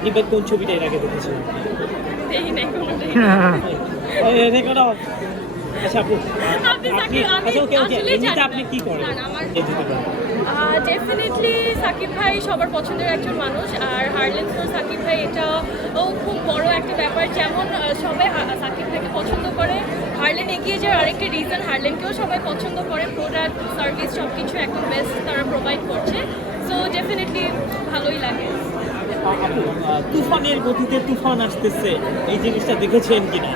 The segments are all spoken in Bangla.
সাকিব ভাই কোন ছবিটা এর আগে দেখেছেন? দেখি নাই কোনোটাই। রেকর্ড আচ্ছা আপু আচ্ছা ওকে ওকে এমনিতে আপনি কি করেন। ডেফিনেটলি সাকিব ভাই সবার পছন্দের একজন মানুষ আর হারলেন ফর সাকিব ভাই এটা ও খুব বড় একটা ব্যাপার। যেমন সবাই সাকিব ভাইকে পছন্দ করে। হারলেন এগিয়ে যাওয়ার আরেকটা রিজন হারলেনকেও সবাই পছন্দ করে। প্রোডাক্ট সার্ভিস সব কিছু একদম বেস্ট তারা প্রোভাইড করছে। সো ডেফিনেটলি ভালোই লাগে। তুফানের গতিতে তুফান আসতেছে। এই জিনিসটা দেখেছেন কিনা?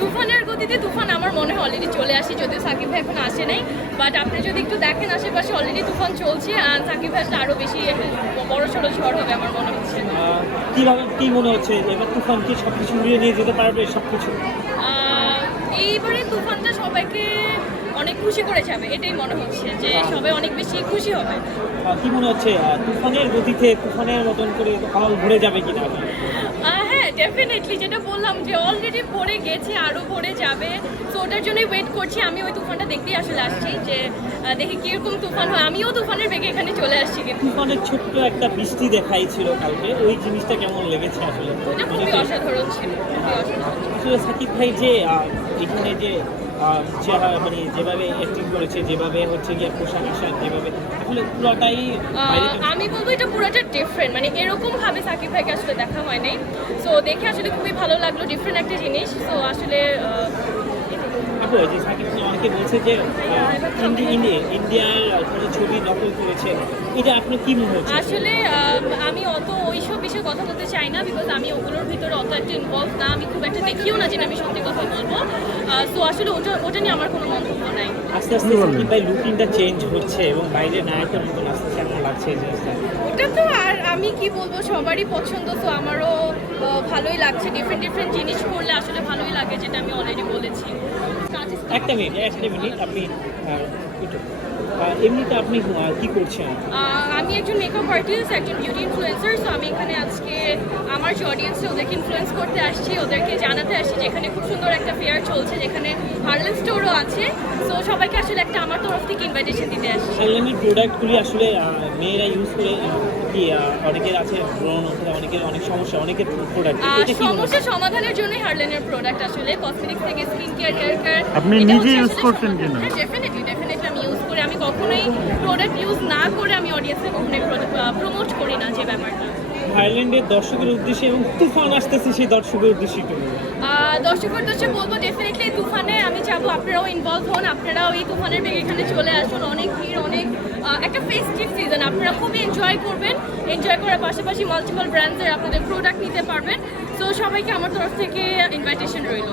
তুফানের গতিতে তুফান আমার মনে হয় অলরেডি চলে আসে যদিও সাকিব ভাই এখন আসে নাই। বাট আপনি যদি একটু দেখেন আশেপাশে অলরেডি তুফান চলছে আর সাকিব ভাই আরও বেশি বড় সড়ো ঝড় হবে আমার মনে হচ্ছে। কীভাবে কি মনে হচ্ছে? এবার তুফান কি সবকিছু উড়িয়ে নিয়ে যেতে পারবে সবকিছু? আহ, এইবারে তুফানটা সবাইকে খুশি করে যাবে এটাই মনে হচ্ছে যে সবাই অনেক বেশি খুশি হবে। কি মনে হচ্ছে তুফানের গতিতে তুফানের মতন করে হল ভরে যাবে কিনা? হ্যাঁ ডেফিনেটলি যেটা বললাম যে অলরেডি ভরে গেছে আরও ভরে যাবে। তো ওটার জন্যই ওয়েট করছি আমি ওই তুফানটা দেখতেই আসলে আসছি যে দেখি কীরকম তুফান হয়। আমিও তুফানের বেগে এখানে চলে আসছি কিন্তু। তুফানের ছোট্ট একটা বৃষ্টি দেখাই ছিল কালকে ওই জিনিসটা কেমন লেগেছে আসলে? ওটা খুবই অসাধারণ ছিল খুবই অসাধারণ আসলে সাকিব ভাই যে এখানে যে মানে যেভাবে অ্যাক্টিং করেছে যেভাবে হচ্ছে গিয়ে পোশাক আশাক যেভাবে আসলে পুরোটাই আমি বলব এটা পুরোটা ডিফারেন্ট মানে এরকম ভাবে সাকিব ভাইকে আসলে দেখা হয় নাই। সো দেখে আসলে খুবই ভালো লাগল ডিফারেন্ট একটা জিনিস। সো আসলে আপু যে সাকিব অনেকে বলছে যে ইন্ডিয়ার কোনো ছবি নকল করেছে। এটা আপনার কি মনে হচ্ছে? আসলে আমি অত ওইসব বিষয়ে কথা বলতে চাই না বিকজ আমি ওগুলোর ভিতরে অত একটা ইনভলভ না। আমি খুব একটা দেখিও না যেটা আমি সত্যি কথা বলব। সো আসলে ওটা ওটা নিয়ে আমার কোনো মন্তব্য নাই। আস্তে আস্তে ভাই লুকিংটা চেঞ্জ হচ্ছে এবং বাইরে নায়কের মতন আস্তে আস্তে লাগছে ওটা তো আর আমি কি বলব সবারই পছন্দ তো আমারও ভালোই লাগছে। ডিফারেন্ট ডিফারেন্ট জিনিস করলে আসলে ভালোই লাগে যেটা আমি অলরেডি বলেছি। একটা মিনিট একটা মিনিট আপনি এমনিতে আপনি কি করছেন? আমি একজন মেকআপ আর্টিস্ট একজন বিউটি ইনফ্লুয়েন্সার সো আমি এখানে আজকে আমার যে অডিয়েন্স ওদেরকে ইনফ্লুয়েন্স করতে আসছি ওদেরকে জানাতে আসছি যে এখানে খুব সুন্দর একটা ফেয়ার চলছে যেখানে হার্লেন স্টোরও আছে। সো সবাইকে আসলে একটা আমার তরফ থেকে ইনভাইটেশন দিতে আসছি। সাইলেন্টের প্রোডাক্টগুলি আসলে মেয়েরা ইউজ করে কি অনেকের আছে ব্রণ ওঠে অনেকের অনেক সমস্যা অনেকের প্রোডাক্ট এটা কি সমস্যা সমাধানের জন্যই হার্লেনের প্রোডাক্ট আসলে কসমেটিক্স থেকে স্কিন কেয়ার হেয়ার কেয়ার আপনি নিজে use করছেন কিনা? হ্যাঁ ডেফিনেটলি ডেফিনেটলি আমি ইউজ করি। আমি কখনোই প্রোডাক্ট ইউজ না করে আমি অডিয়েন্সকে কখনোই প্রমোট করি না যে ব্যাপারটা। থাইল্যান্ডের দর্শকের উদ্দেশ্যে এবং তুফান আসতেছে সেই দর্শকের উদ্দেশ্যে। দর্শকের উদ্দেশ্যে বলব ডেফিনেটলি তুফানে আমি চাবো আপনারাও ইনভলভ হন আপনারাও এই তুফানের বেগে এখানে চলে আসুন অনেক ভিড় অনেক আহ, একটা ফেস্টিভ সিজন আপনারা খুবই এনজয় করবেন। এনজয় করার পাশাপাশি মাল্টিপল ব্র্যান্ডের আপনাদের প্রোডাক্ট নিতে পারবেন। তো সবাইকে আমার তরফ থেকে ইনভাইটেশন রইল।